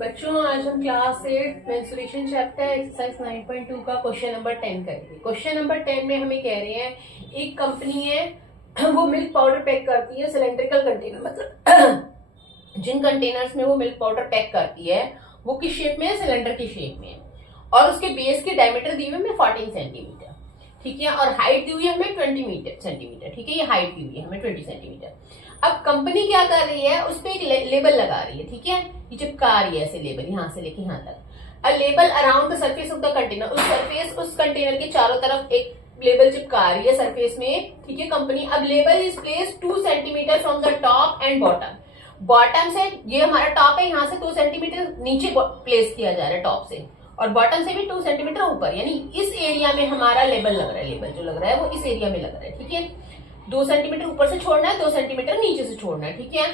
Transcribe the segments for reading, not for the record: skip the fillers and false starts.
बच्चों आज हम क्लास 8 मेंस्ट्रुएशन चैप्टर एक्सरसाइज 9.2 का क्वेश्चन नंबर 10 करेंगे। क्वेश्चन नंबर 10 में हमें कह रहे हैं एक कंपनी है वो मिल्क पाउडर पैक करती है सिलेंड्रिकल कंटेनर, मतलब जिन कंटेनर्स में वो मिल्क पाउडर पैक करती है वो किस शेप में है, सिलेंडर की शेप में है, और उसके बेस की डायमीटर दी हुई है हमें 14 सेंटीमीटर, ठीक है, और हाइट दी हुई है हमें 20 सेंटीमीटर, ठीक है, ये हाइट दी हुई है हमें 20 सेंटीमीटर। अब कंपनी क्या कर रही है, उस पर एक लेबल लगा रही है, ठीक है, ये चिपका रही है ऐसे लेबल यहाँ से लेके यहाँ तक। A label around the surface of the container, उस कंटेनर के चारों तरफ एक लेबल चिपका रही है सरफेस में, ठीक है कंपनी। अब label is placed 2 centimetre from the top and bottom, bottom से ये हमारा टॉप है, यहाँ से 2 सेंटीमीटर नीचे प्लेस किया जा रहा है टॉप से, और बॉटम से भी 2 सेंटीमीटर ऊपर, यानी इस एरिया में हमारा लेबल लग रहा है, लेबल जो लग रहा है वो इस एरिया में लग रहा है, ठीक है। 2 सेंटीमीटर ऊपर से छोड़ना है, 2 सेंटीमीटर नीचे से छोड़ना है, ठीक है।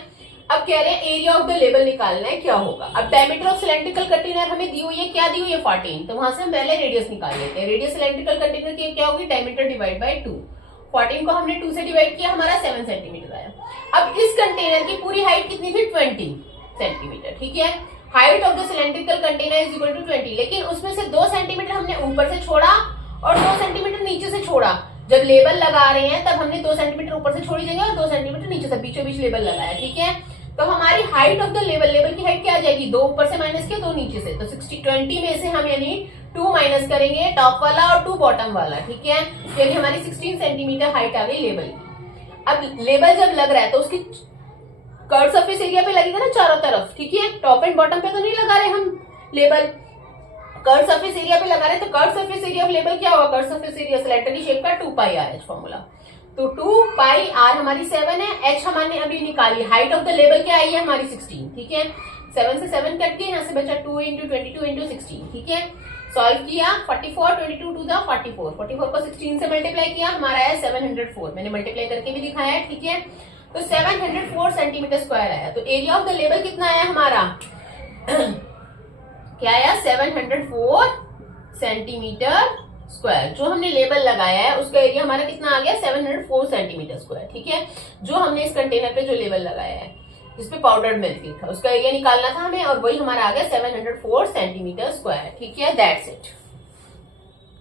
अब कह रहे हैं एरिया ऑफ द लेबल निकालना है, क्या होगा। अब डायमीटर ऑफ सिलेंड्रिकल कंटेनर हमें दी हुई है, क्या दी हुई है 14, तो वहां से हम पहले रेडियस निकाल लेते हैं। रेडियस सिलेंड्रिकल कंटेनर की क्या होगी, डायमीटर डिवाइड बाय 2, 14 को हमने 2 से डिवाइड किया, हमारा 7 सेंटीमीटर आया। अब इस कंटेनर की पूरी हाइट कितनी थी, 20 सेंटीमीटर, ठीक है। Height of the cylindrical container is equal to 20, लेकिन उसमें से 2 सेंटीमीटर हमने ऊपर से छोड़ा और 2 सेंटीमीटर नीचे से छोड़ा। जब लेबल लगा रहे हैं तब हमने 2 सेंटीमीटर ऊपर से छोड़ी जगह और 2 सेंटीमीटर नीचे से, बीचों बीच लेबल लगाया, ठीक है। तो हमारी हाइट ऑफ द लेबल की हाइट क्या आ जाएगी, 2 ऊपर से माइनस किया, 2 नीचे से, तो 20 में से हम यानी 2 माइनस करेंगे टॉप वाला और 2 बॉटम वाला, ठीक है। यानी हमारी 16 सेंटीमीटर हाइट आ गई लेबल की। अब लेबल जब लग रहा है तो उसकी कर्व सरफेस एरिया पे लगेगा ना चारों तरफ, ठीक है, टॉप एंड बॉटम पे तो नहीं लगा रहे हम लेबल, कर्व सरफेस एरिया पे लगा रहे, तो curve surface area of label क्या होगा, कर्व सरफेस एरिया सिलेंडर की शेप का 2 पाई आर एच फॉर्मूला, तो 2 पाई आर हमारी 7 है, एच हमने अभी निकाली, हाइट ऑफ द लेबल क्या आई है हमारी 16, ठीक है। 7 से 7 कट के यहाँ से बचा 2 इंटू 22 इंटू 16, ठीक है। सॉल्व किया 44, 22 टू द 44, 44 को 16 से मल्टीप्लाई किया, हमारा आया 704, मैंने मल्टीप्लाई करके भी दिखाया है, ठीक है। तो 704 सेंटीमीटर स्क्वायर आया। तो एरिया ऑफ द लेबल कितना आया हमारा क्या आया, 704 सेंटीमीटर स्क्वायर। जो हमने लेबल लगाया है उसका एरिया हमारा कितना आ गया, 704 सेंटीमीटर स्क्वायर, ठीक है। जो हमने इस कंटेनर पे जो लेबल लगाया है जिसपे पाउडर्ड मिल्क लिखा, उसका एरिया निकालना था हमें, और वही हमारा आ गया 704 सेंटीमीटर स्क्वायर, ठीक है। That's it.